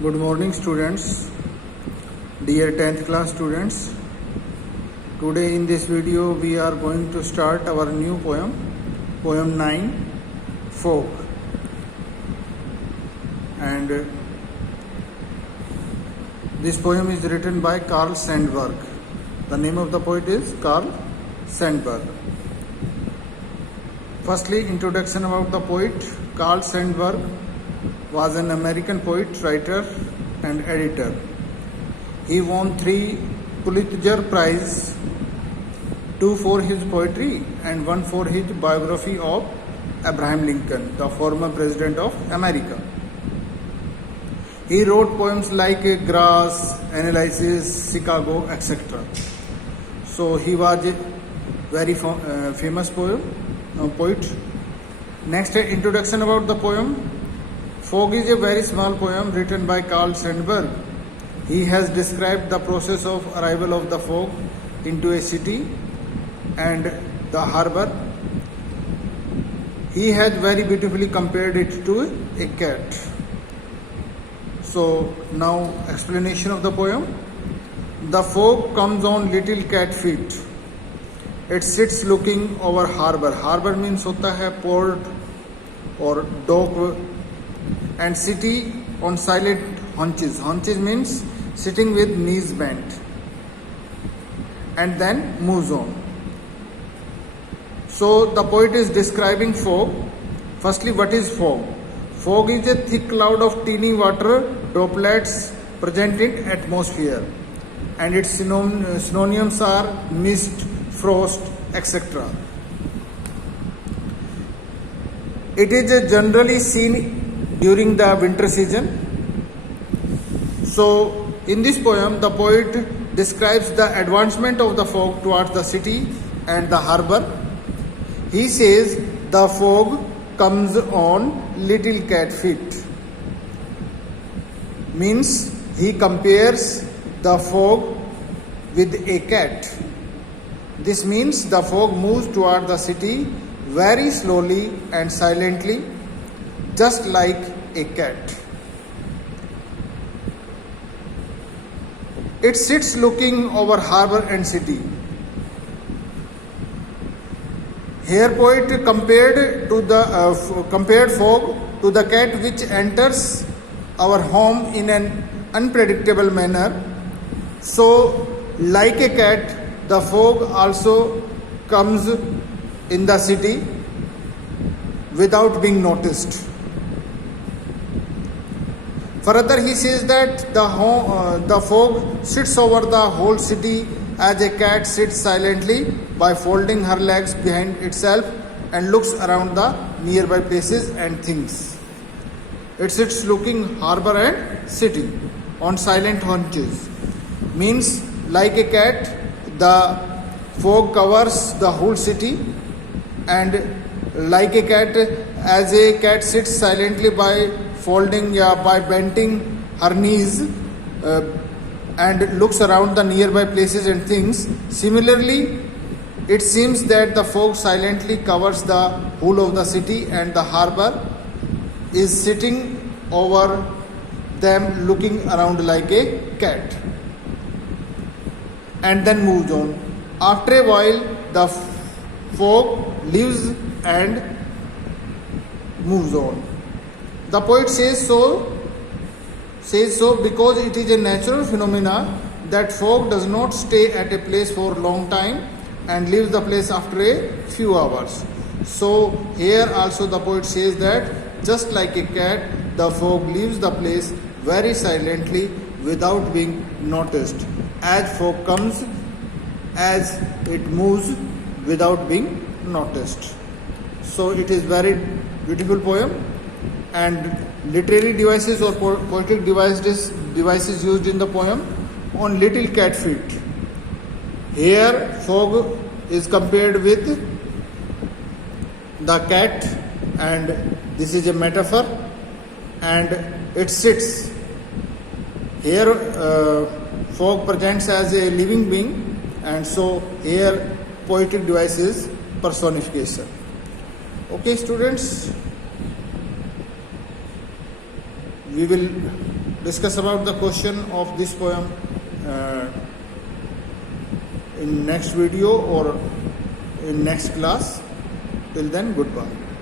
Good morning students, dear 10th class students. Today in this video we are going to start our new poem, poem 9, Fog. And this poem is written by Carl Sandburg. The name of the poet is Carl Sandburg. Firstly, introduction about the poet. Carl Sandburg was an American poet, writer and editor. He won 3 Pulitzer Prize, 2 for his poetry and 1 for his biography of Abraham Lincoln, the former president of America. He wrote poems like Grass, Analysis, Chicago, etc. So he was a very famous poet. Next, introduction about the poem. Fog is a very small poem written by Carl Sandburg. He has described the process of arrival of the fog into a city and the harbor. He has very beautifully compared it to a cat. So now explanation of the poem. The fog comes on little cat feet. It sits looking over harbor. Harbor means hota hai port or dock, and city on silent haunches. Haunches means sitting with knees bent, and then moves on. So the poet is describing fog. Firstly, what is fog? Fog is a thick cloud of teeny water droplets present in atmosphere, and its synonyms are mist, frost, etc. It is generally seen during the winter season. So in this poem, the poet describes the advancement of the fog towards the city and the harbor. He says the fog comes on little cat feet. Means he compares the fog with a cat. This means the fog moves toward the city very slowly and silently, just like a cat. It sits looking over harbor and city. Here poet compared fog to the cat which enters our home in an unpredictable manner. So, like a cat, the fog also comes in the city without being noticed. Further, he says that the fog sits over the whole city as a cat sits silently by folding her legs behind itself and looks around the nearby places and things. It sits looking harbor and city on silent haunches. Means like a cat, the fog covers the whole city, and like a cat, as a cat sits silently by by bending her knees and looks around the nearby places and things. Similarly, it seems that the fog silently covers the whole of the city, and the harbor is sitting over them looking around like a cat, and then moves on. After a while, the fog leaves and moves on. The poet says so because it is a natural phenomena that fog does not stay at a place for a long time and leaves the place after a few hours. So here also the poet says that just like a cat, the fog leaves the place very silently without being noticed. As fog comes, as it moves without being noticed. So it is very beautiful poem. And literary devices or poetic devices used in the poem on little cat feet. Here fog is compared with the cat, and this is a metaphor, and it sits. Here fog presents as a living being, and so here poetic device is personification. Okay students, we will discuss about the question of this poem in next video or in next class. Till then, goodbye.